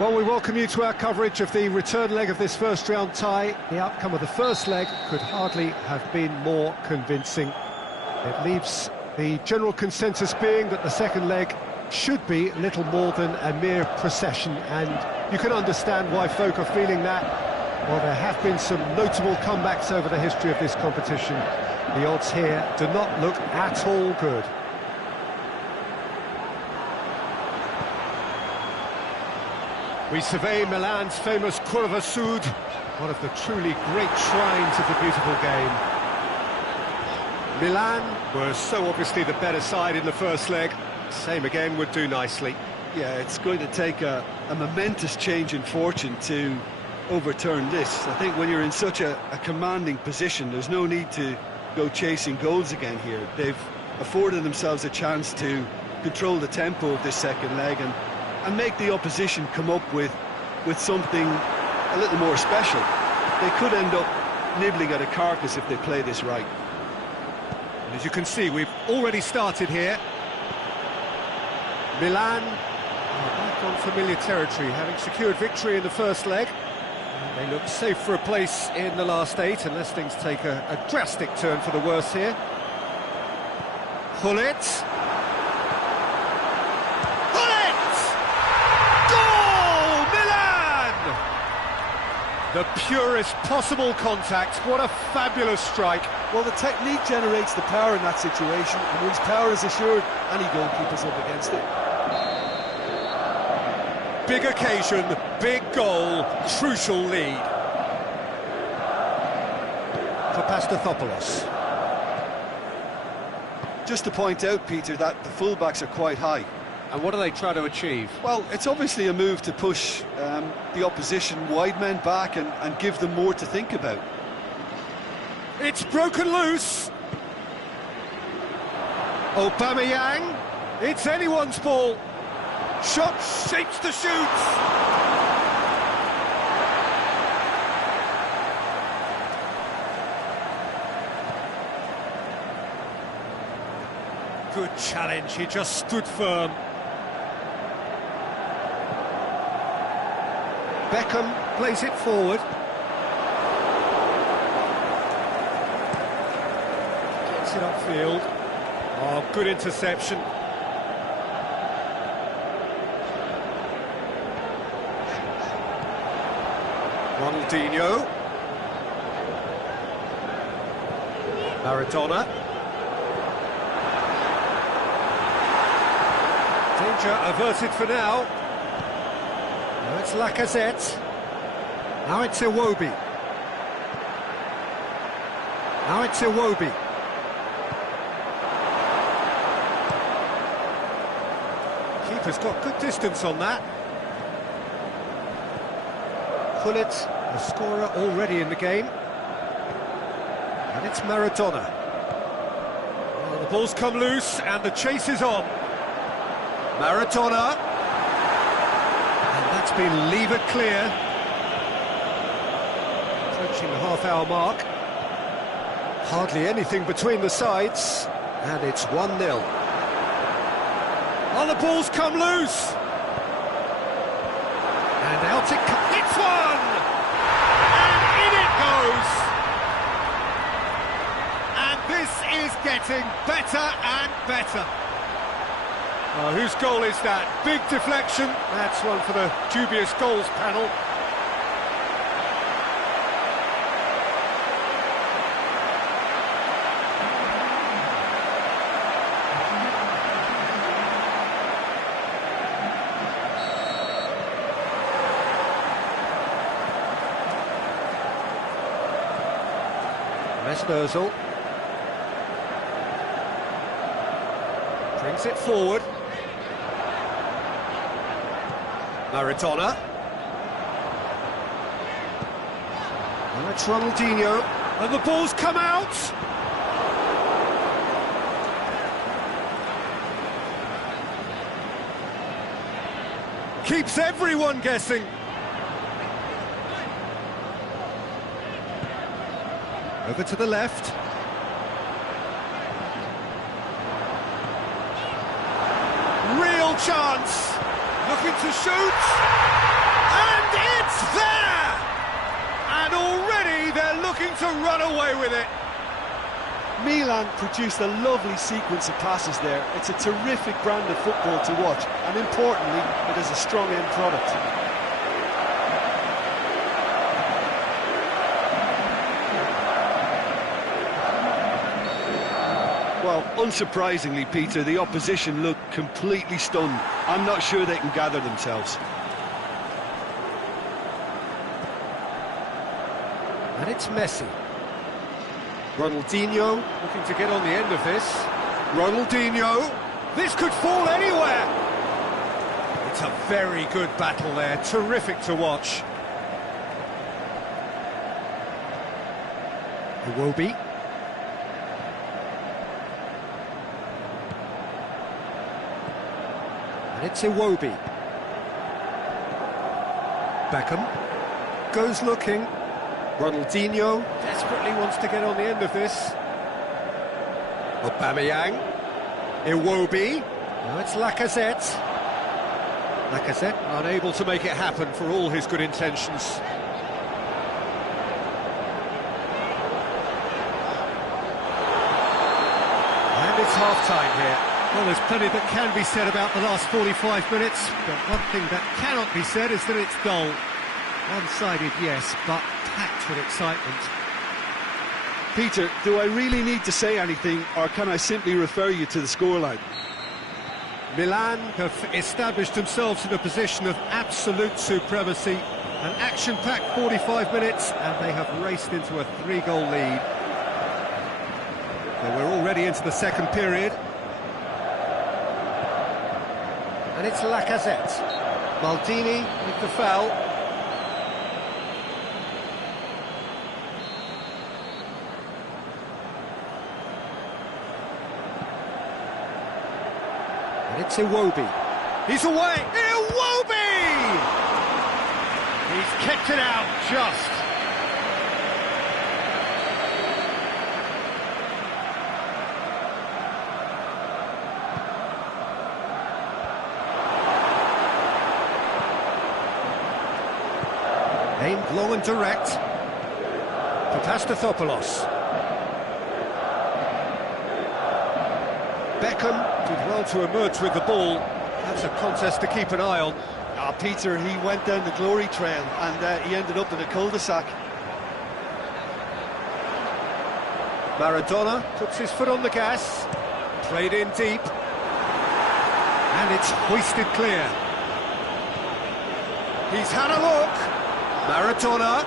Well, we welcome you to our coverage of the return leg of this first round tie. The outcome of the first leg could hardly have been more convincing. It leaves the general consensus being that the second leg should be little more than a mere procession, and you can understand why folk are feeling that. Well, there have been some notable comebacks over the history of this competition. The odds here do not look at all good. We survey Milan's famous Curva Sud, one of the truly great shrines of the beautiful game. Milan were so obviously the better side in the first leg. Same again would do nicely. Yeah, it's going to take a momentous change in fortune to overturn this. I think when you're in such a commanding position, there's no need to go chasing goals again here. They've afforded themselves a chance to control the tempo of this second leg and make the opposition come up with something a little more special. They could end up nibbling at a carcass if they play this right. And as you can see, we've already started here. Milan are back on familiar territory, having secured victory in the first leg. And they look safe for a place in the last 8, unless things take a drastic turn for the worse here. Hullet. The purest possible contact. What a fabulous strike. Well, the technique generates the power in that situation, and once power is assured, any goalkeeper's up against it. Big occasion, big goal, crucial lead. For Pastathopoulos. Just to point out, Peter, that the fullbacks are quite high. And what do they try to achieve? Well, it's obviously a move to push the opposition wide men back and give them more to think about. It's broken loose. Aubameyang. It's anyone's ball. Shot shapes the shoots. Good challenge, he just stood firm. Beckham plays it forward. Gets it upfield. Oh, good interception. Ronaldinho. Maradona. Danger averted for now. Now it's Lacazette. Now it's Iwobi. Now it's Iwobi. Keeper's got good distance on that. Hullet, the scorer already in the game. And it's Maradona. Well, the ball's come loose and the chase is on. Maradona. And that's been levered clear. Approaching the half-hour mark. Hardly anything between the sides. And it's 1-0. Oh, the ball's come loose. And out it comes. It's one! And in it goes! And this is getting better and better. Oh, whose goal is that? Big deflection. That's one for the dubious goals panel. Mesnozil brings it forward. Maradona. Now it's Ronaldinho. And the ball's come out. Keeps everyone guessing. Over to the left. Real chance. Looking to shoot. It's there! And already they're looking to run away with it. Milan produced a lovely sequence of passes there. It's a terrific brand of football to watch, and importantly, it is a strong end product. Well, unsurprisingly, Peter, the opposition look completely stunned. I'm not sure they can gather themselves. And it's Messi. Ronaldinho looking to get on the end of this. Ronaldinho. This could fall anywhere. It's a very good battle there. Terrific to watch. Iwobi. And it's Iwobi. Beckham. Goes looking. Ronaldinho desperately wants to get on the end of this. Aubameyang. Iwobi. Now it's Lacazette. Lacazette unable to make it happen for all his good intentions. And it's half-time here. Well, there's plenty that can be said about the last 45 minutes, but one thing that cannot be said is that it's dull. One-sided, yes, but packed with excitement. Peter, do I really need to say anything, or can I simply refer you to the scoreline? Milan have established themselves in a position of absolute supremacy. An action-packed 45 minutes, and they have raced into a 3-goal lead. So we're already into the second period. And it's Lacazette. Maldini with the foul. And it's Iwobi. He's away! Iwobi! He's kept it out just. Aimed long and direct. Papastathopoulos. Beckham did well to emerge with the ball. That's a contest to keep an eye on. Peter, he went down the glory trail and he ended up in a cul-de-sac. Maradona puts his foot on the gas. Played in deep. And it's hoisted clear. He's had a look. Maradona.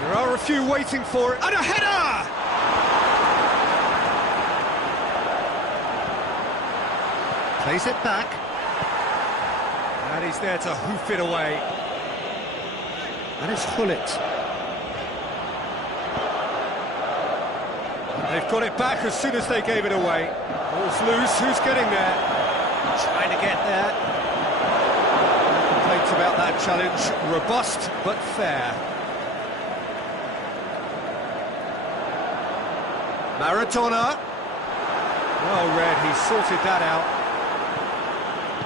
There are a few waiting for it. And a header! Plays it back. And he's there to hoof it away. And it's Hullet. And they've got it back as soon as they gave it away. Ball's loose, who's getting there? Trying to get there. No complaints about that challenge. Robust, but fair. Maradona. Well read, he sorted that out.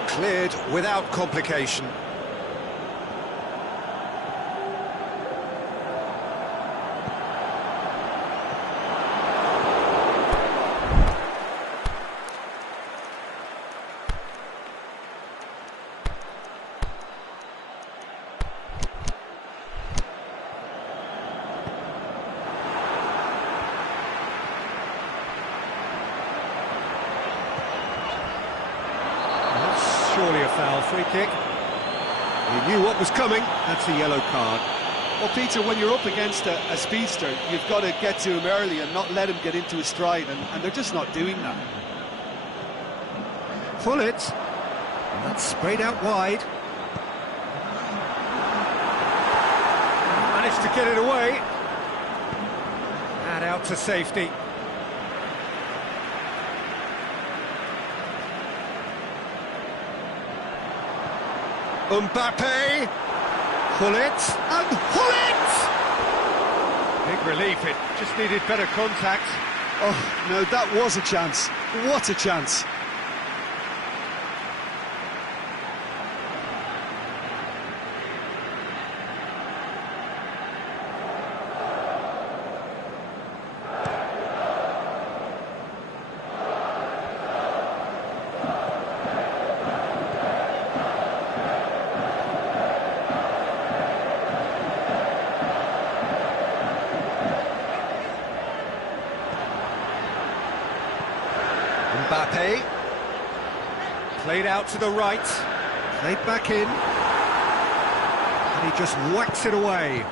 Cleared without complication. Surely a foul, free kick. He knew what was coming. That's a yellow card. Well, Peter, when you're up against a speedster, you've got to get to him early and not let him get into his stride, and they're just not doing that. Hullet. And that's sprayed out wide. Managed to get it away. And out to safety. Mbappe, Hullet, and Hullet! Big relief, it just needed better contact. Oh, no, that was a chance. What a chance. Mbappe. Played out to the right. Played back in. And he just whacks it away.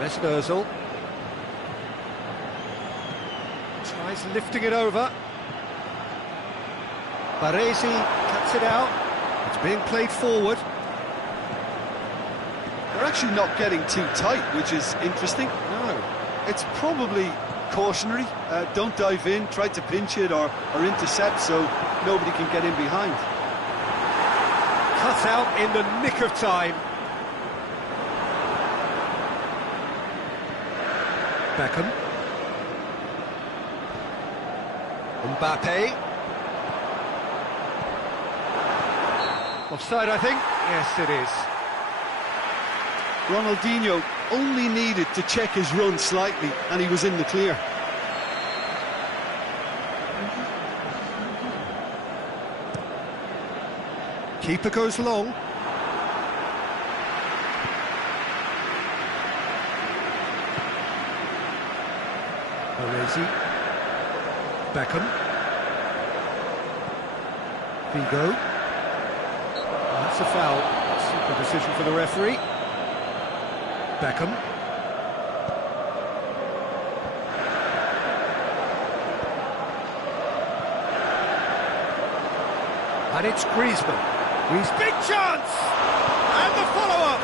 Mesut Ozil. Tries lifting it over. Baresi cuts it out. It's being played forward. They're actually not getting too tight, which is interesting. No. It's probably cautionary. Don't dive in, try to pinch it or intercept so nobody can get in behind. Cut out in the nick of time. Beckham. Mbappe. Offside, I think. Yes, it is. Ronaldinho only needed to check his run slightly and he was in the clear. Keeper goes long. Baresi. Beckham. Figo. That's a foul. Super decision for the referee. Beckham. And it's Griezmann. Big chance! And the follow-up!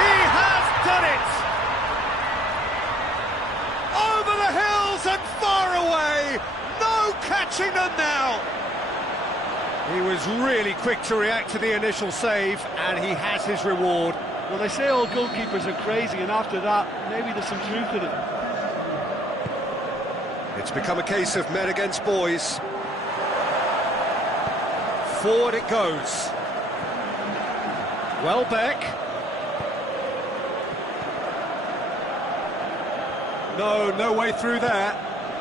He has done it! Over the hills and far away! No catching them now! He was really quick to react to the initial save, and he has his reward. Well, they say all goalkeepers are crazy, and after that, maybe there's some truth in it. It's become a case of men against boys. Forward it goes. Welbeck. No way through there.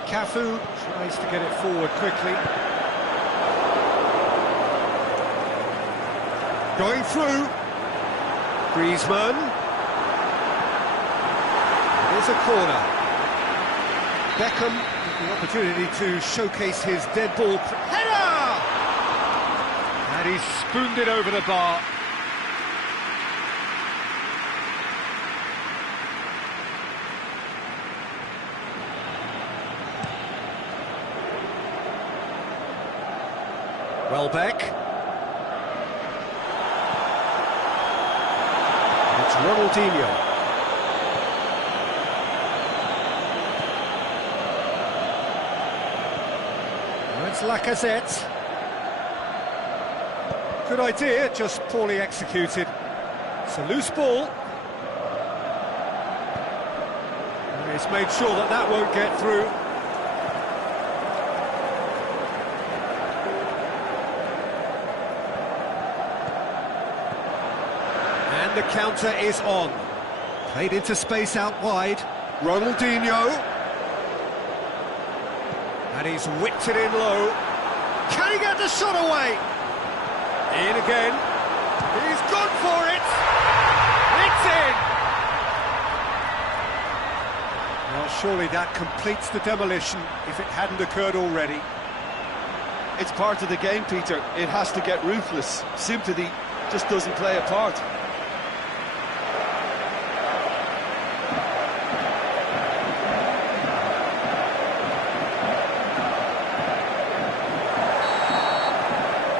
Cafu tries to get it forward quickly. Going through. Griezmann. Here's a corner. Beckham with the opportunity to showcase his dead ball. Header! And he's spooned it over the bar. Welbeck. It's Ronaldinho. Now it's Lacazette. Good idea, just poorly executed. It's a loose ball. And he's made sure that that won't get through. And the counter is on. Played into space out wide. Ronaldinho. And he's whipped it in low. Can he get the shot away? In again. He's gone for it. It's in. Well, surely that completes the demolition if it hadn't occurred already. It's part of the game, Peter. It has to get ruthless. Sympathy just doesn't play a part.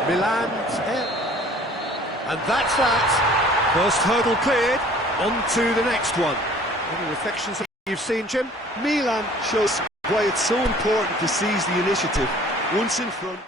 Milan, and that's that. First hurdle cleared, on to the next one. Any reflections that you've seen, Jim? Milan shows why it's so important to seize the initiative. Once in front.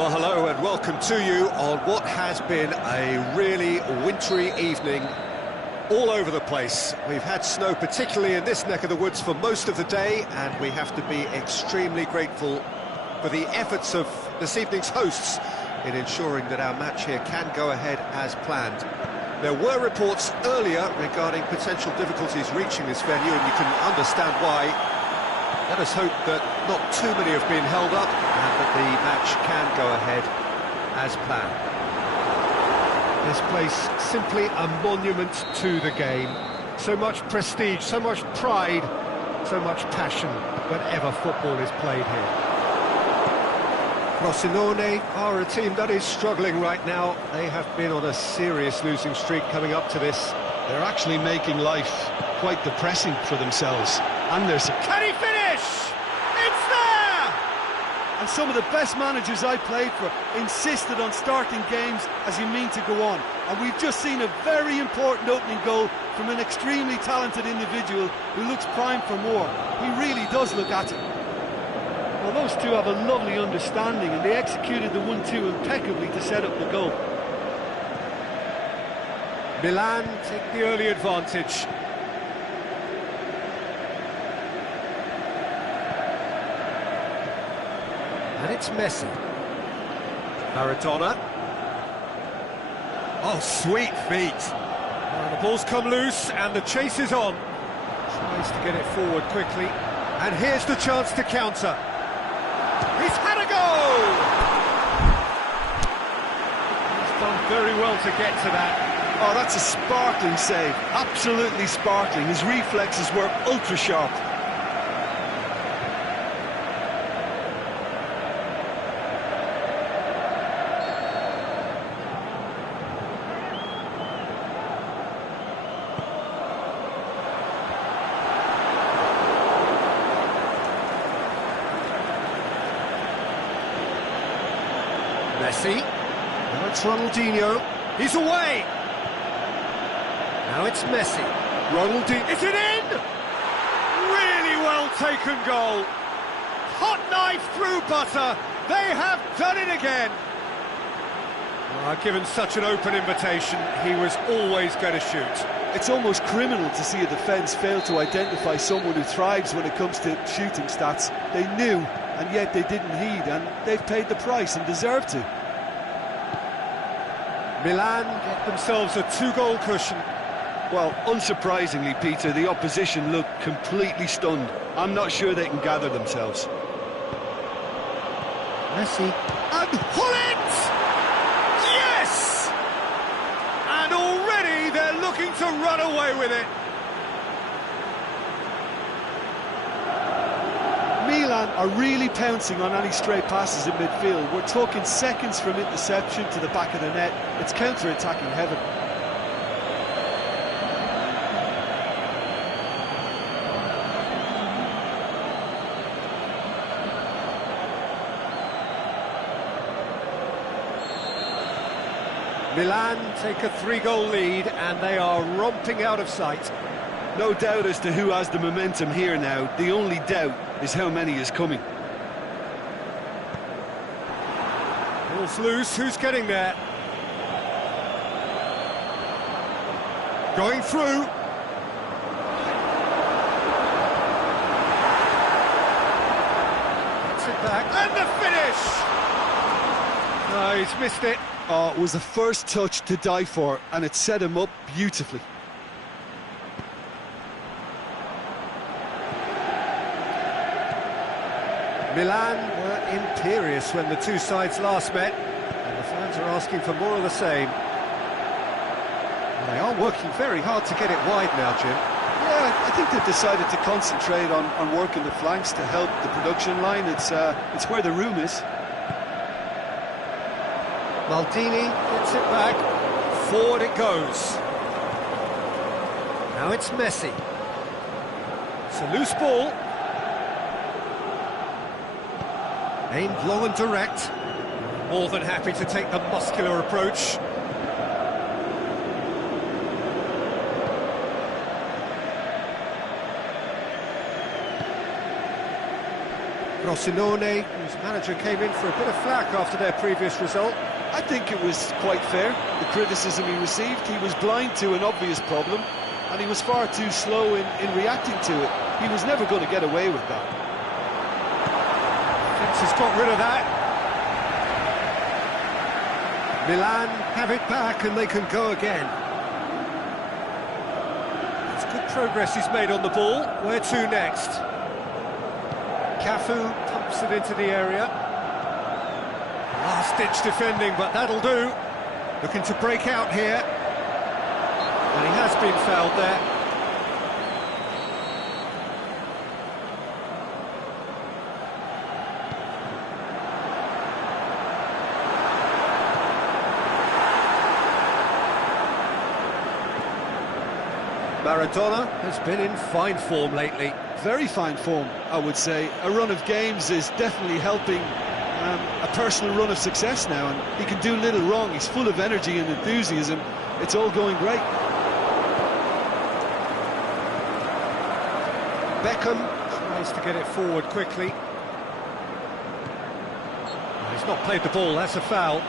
Well, hello and welcome to you on what has been a really wintry evening all over the place. We've had snow, particularly in this neck of the woods, for most of the day, and we have to be extremely grateful for the efforts of this evening's hosts in ensuring that our match here can go ahead as planned. There were reports earlier regarding potential difficulties reaching this venue, and you can understand why. Let us hope that not too many have been held up and that the match can go ahead as planned. This place, simply a monument to the game. So much prestige, so much pride, so much passion whenever football is played here. Pes2019 are a team that is struggling right now. They have been on a serious losing streak coming up to this. They're actually making life quite depressing for themselves. And there's a... Can he finish? It's there! And some of the best managers I played for insisted on starting games as you mean to go on. And we've just seen a very important opening goal from an extremely talented individual who looks primed for more. He really does look at it. Well, those two have a lovely understanding, and they executed the 1-2 impeccably to set up the goal. Milan take the early advantage. And it's Messi. Maradona. Oh, sweet feet. Well, the ball's come loose and the chase is on. Tries to get it forward quickly. And here's the chance to counter. He's had a go! He's done very well to get to that. Oh, that's a sparkling save. Absolutely sparkling. His reflexes were ultra sharp. Messi. Now it's Ronaldinho. He's away! Now it's Messi. Ronaldinho. Is it in? Really well taken goal. Hot knife through butter. They have done it again. Given such an open invitation, he was always going to shoot. It's almost criminal to see a defence fail to identify someone who thrives when it comes to shooting stats. They knew, and yet they didn't heed, and they've paid the price and deserve to. Milan get themselves a 2-goal cushion. Well, unsurprisingly, Peter, the opposition look completely stunned. I'm not sure they can gather themselves. Messi. And Hullet! Yes! And already they're looking to run away with it. Milan are really pouncing on any stray passes in midfield. We're talking seconds from interception to the back of the net. It's counter-attacking heaven. Milan take a 3-goal lead and they are romping out of sight. No doubt as to who has the momentum here now. The only doubt is how many is coming. Ball's loose, who's getting there? Going through. Gets it back, and the finish! No, he's missed it. Oh, it was the first touch to die for, and it set him up beautifully. Milan were imperious when the two sides last met, and the fans are asking for more of the same. They are working very hard to get it wide now, Jim. Yeah, I think they've decided to concentrate on working the flanks to help the production line. It's where the room is. Maldini gets it back. Forward it goes. Now it's Messi. It's a loose ball. Aimed low and direct. More than happy to take the muscular approach. Frosinone, whose manager came in for a bit of flack after their previous result. I think it was quite fair, the criticism he received. He was blind to an obvious problem, and he was far too slow in reacting to it. He was never going to get away with that. Defence has got rid of that. Milan have it back and they can go again. It's good progress he's made on the ball. Where to next? Cafu pumps it into the area. Last-ditch defending, but that'll do. Looking to break out here. And he has been fouled there. Maradona has been in fine form lately. Very fine form, I would say. A run of games is definitely helping a personal run of success now, and he can do little wrong. He's full of energy and enthusiasm. It's all going great. Beckham tries to get it forward quickly. He's not played the ball, that's a foul.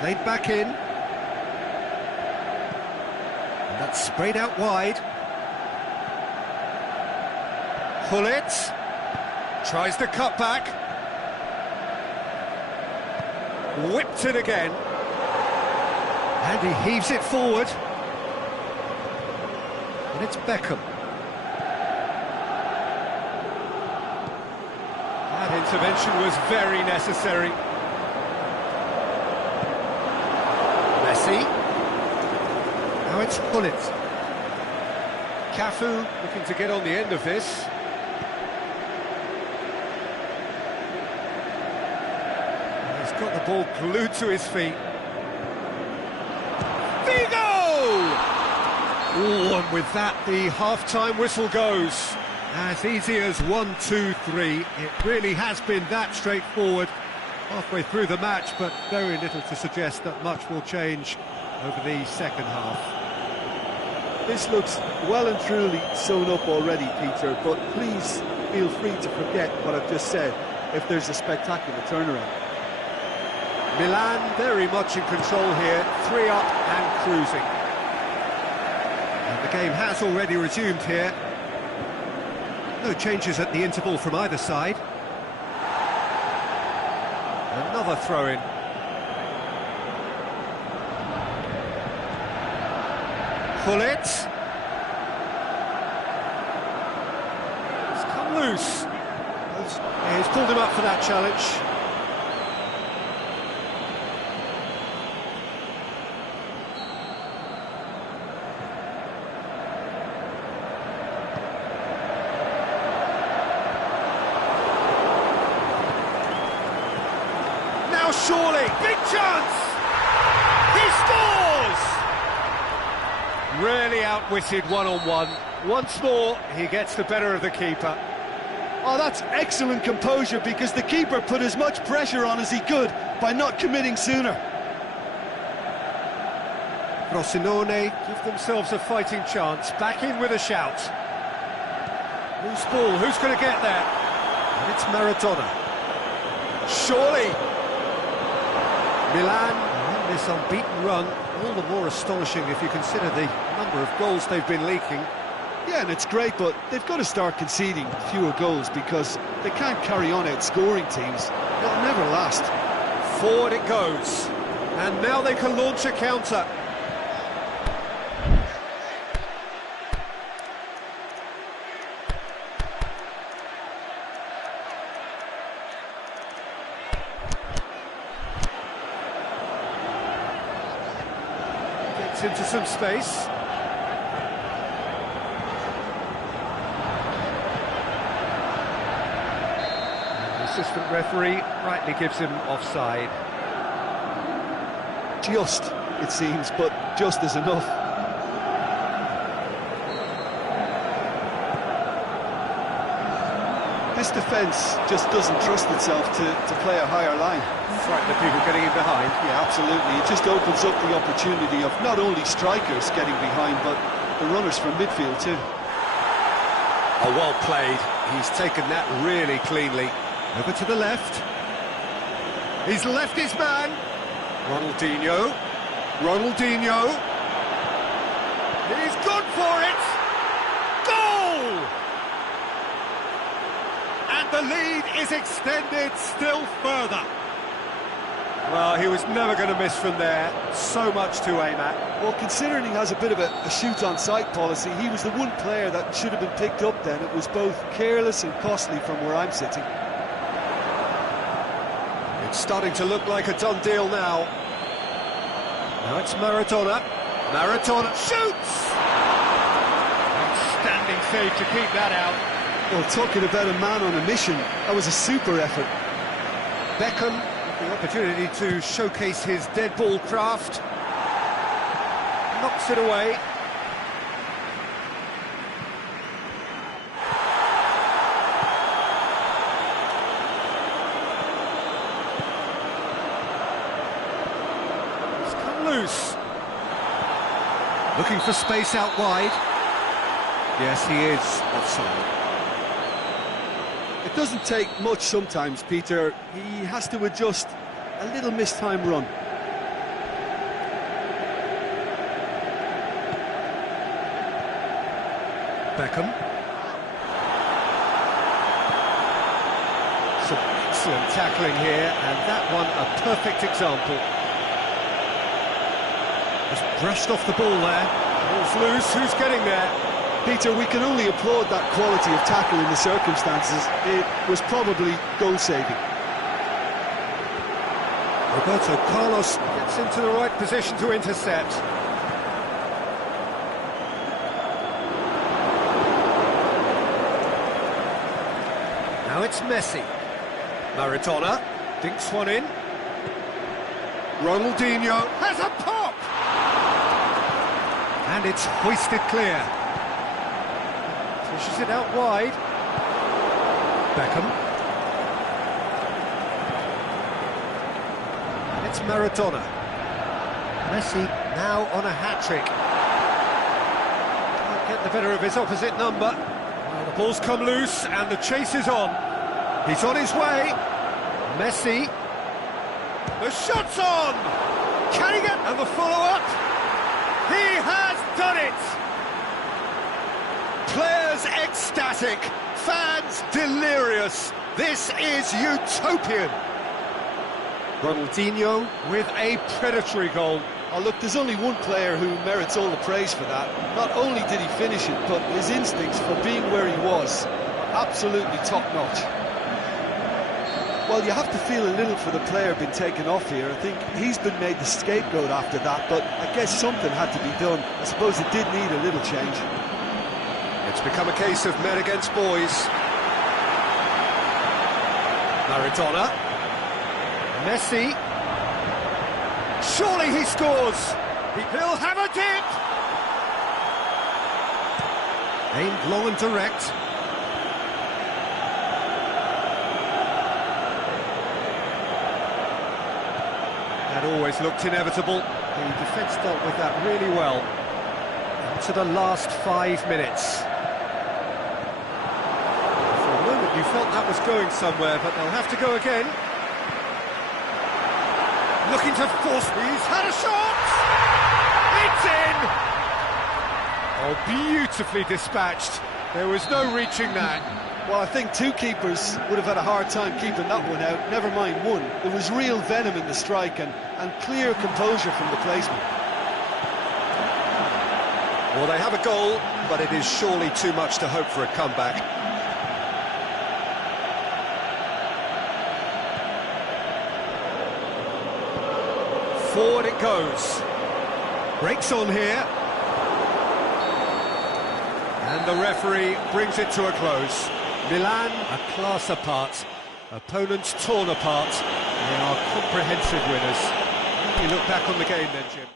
Played back in. And that's sprayed out wide. Hullet tries the cut back. Whipped it again. And he heaves it forward. And it's Beckham. That intervention was very necessary. Now it's Hullet. Cafu looking to get on the end of this. He's got the ball glued to his feet. Vigo! Oh, and with that, the half-time whistle goes. As easy as 1, 2, 3. It really has been that straightforward. Halfway through the match, but very little to suggest that much will change over the second half. This looks well and truly sewn up already, Peter, but please feel free to forget what I've just said if there's a spectacular turnaround. Milan very much in control here, 3 up and cruising. And the game has already resumed here. No changes at the interval from either side. Another throw-in. Hullet. It's come loose. He's pulled him up for that challenge. Surely, big chance! He scores! Really outwitted one-on-one. Once more, he gets the better of the keeper. Oh, that's excellent composure, because the keeper put as much pressure on as he could by not committing sooner. Frosinone give themselves a fighting chance. Back in with a shout. Loose ball, who's going to get there? And it's Maradona. Surely! Milan, on this unbeaten run, all the more astonishing if you consider the number of goals they've been leaking. Yeah, and it's great, but they've got to start conceding fewer goals because they can't carry on outscoring teams. It'll never last. Forward it goes, and now they can launch a counter. Into some space. And the assistant referee rightly gives him offside. Just, it seems, but just is enough. This defence just doesn't trust itself to play a higher line. Frighten the people getting in behind. Yeah, absolutely. It just opens up the opportunity of not only strikers getting behind, but the runners from midfield too. Oh, well played. He's taken that really cleanly. Over to the left. He's left his man. Ronaldinho. He's gone for it. Goal! And the lead is extended still further. Well, he was never going to miss from there. So much to aim at. Well, considering he has a bit of a shoot-on-sight policy, he was the one player that should have been picked up then. It was both careless and costly from where I'm sitting. It's starting to look like a done deal now. Now it's Maradona. Maradona shoots! Outstanding save to keep that out. Well, talking about a man on a mission, that was a super effort. Beckham, the opportunity to showcase his dead ball craft. Knocks it away. It's come loose. Looking for space out wide. Yes, he is offside. It doesn't take much sometimes, Peter. He has to adjust a little mistimed run. Beckham. Some excellent tackling here, and that one a perfect example. Just brushed off the ball there. Ball's loose, who's getting there? Peter, we can only applaud that quality of tackle in the circumstances. It was probably goal-saving. Roberto Carlos gets into the right position to intercept. Now it's Messi. Maradona dinks one in. Ronaldinho has a pop! And it's hoisted clear. Pushes it out wide. Beckham. It's Maradona. Messi now on a hat-trick. Can't get the better of his opposite number. Well, the ball's come loose and the chase is on. He's on his way. Messi. The shot's on! Can he get... And the follow-up. He has done it! Players ecstatic, fans delirious. This is utopian. Ronaldinho with a predatory goal. Oh, look, there's only one player who merits all the praise for that. Not only did he finish it, but his instincts for being where he was, absolutely top-notch. Well, you have to feel a little for the player being taken off here. I think he's been made the scapegoat after that, but I guess something had to be done. I suppose it did need a little change. It's become a case of men against boys. Maradona. Messi. Surely he scores. He'll have a dip. Aimed long and direct. That always looked inevitable. The defence dealt with that really well. Into the last 5 minutes. For a moment you felt that was going somewhere, but they'll have to go again. Looking to force, he's had a shot! It's in! Oh, beautifully dispatched. There was no reaching that. Well, I think two keepers would have had a hard time keeping that one out, never mind one. There was real venom in the strike and clear composure from the placement. Well, they have a goal, but it is surely too much to hope for a comeback. Forward it goes. Breaks on here. And the referee brings it to a close. Milan, a class apart. Opponents torn apart. They are comprehensive winners. You look back on the game then, Jim.